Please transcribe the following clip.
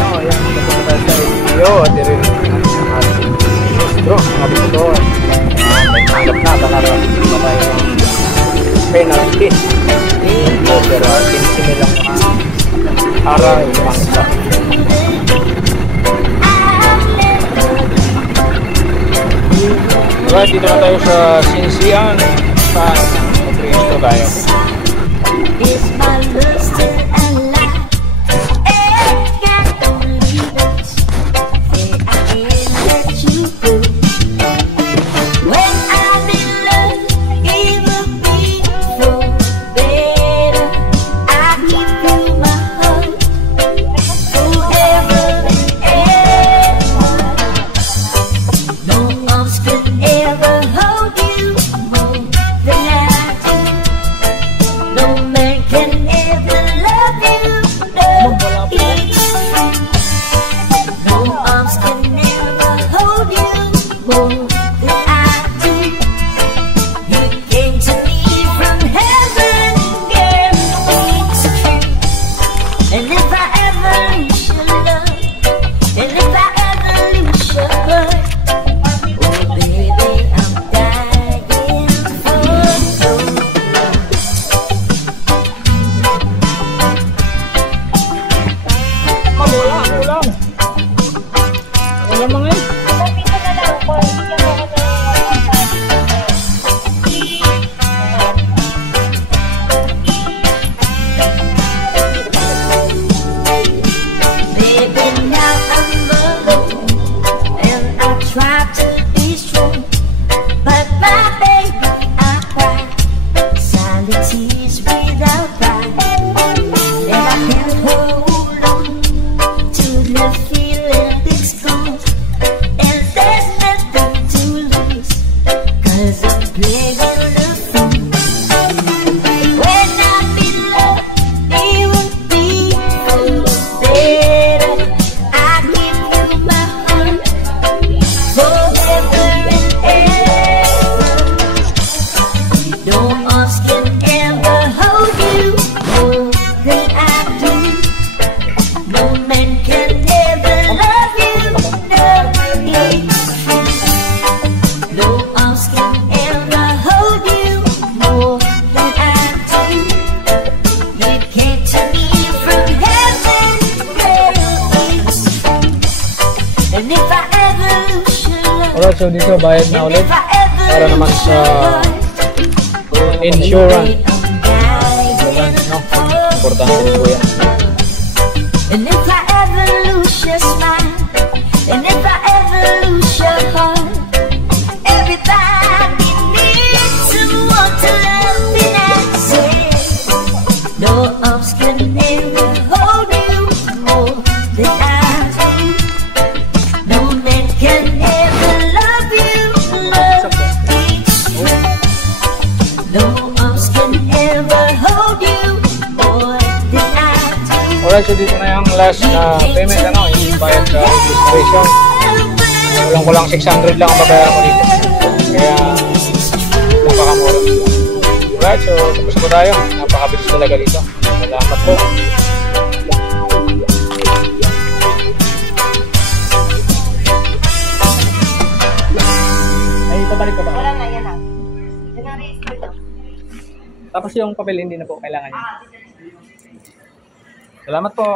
ano, yan, napunta tayo sa video, at rin bro, sabi ko to, tanggap na, baka tayo ng penalty. Pero tinisimi lang para ipangsa. Alright, dito na tayo sa Sinsian. Saan? Mag-register tayo. Alright, so dito bayad na ulit para naman sa insurance. No? Importante rin po yan. And if I ever lose your smile, and if I ever lose your heart, everybody needs someone to love and answer. No arms can ever hold you more than I do. No man can ever love you, love each true. No arms can ever hold you more than I do. Alright, so dito na yung last na payment, ano, yung bayad sa registration. Kulang 600 lang ang babayaran ko dito. Kaya napakamura. Alright, so tapos po tayo. Napakabilis talaga dito. Salamat po. Ay, pabalik ko ba? Wala na, yan lang. Yan ang register lang. Tapos yung papel hindi na po kailangan niya. Salamat po.